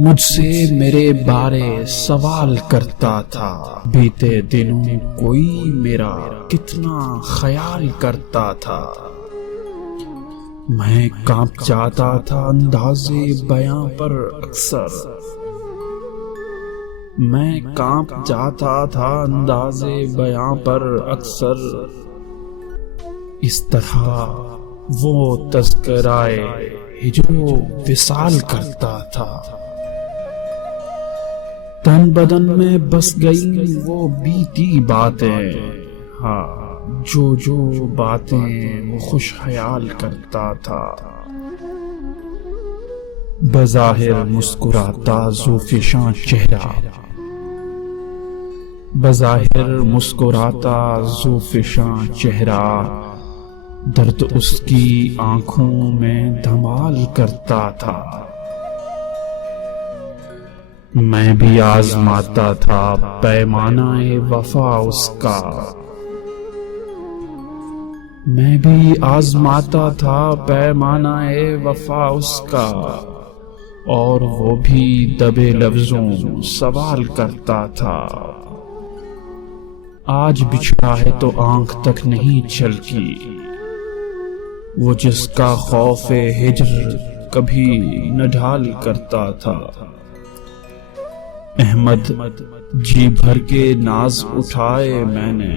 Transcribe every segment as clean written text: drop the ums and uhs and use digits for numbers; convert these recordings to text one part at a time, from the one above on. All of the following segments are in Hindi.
मुझसे मेरे बारे सवाल करता था। बीते दिनों कोई मेरा कितना ख्याल करता था। मैं कांप जाता था अंदाज़े बयां पर अक्सर। मैं कांप जाता था अंदाज़े बयां पर अक्सर। इस तरह वो तज़किराए हिजरो विसाल करता था। तन बदन में बस गई वो बीती बातें। हाँ, जो बातें वो खुश ख्याल करता था। बज़ाहिर मुस्कुराता ज़ुल्फ़िशां चेहरा, बज़ाहिर मुस्कुराता ज़ुल्फ़िशां चेहरा, दर्द उसकी आंखों में धमाल करता था। मैं भी आज़माता था पैमानाए वफ़ा उसका। मैं भी आज़माता था पैमानाए वफ़ा उसका, और वो भी दबे लफ्ज़ों सवाल करता था। आज बिछड़ा है तो आंख तक नहीं छलकी, वो जिसका खौफ़े हिज्र कभी न ढाल करता था। अहमद जी भर के नाज उठाए मैंने,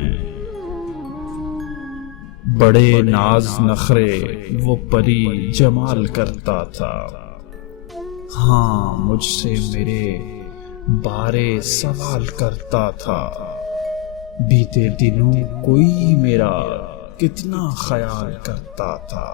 बड़े नाज नखरे वो परी जमाल करता था। हाँ, मुझसे मेरे बारे सवाल करता था। बीते दिनों कोई मेरा कितना ख्याल करता था।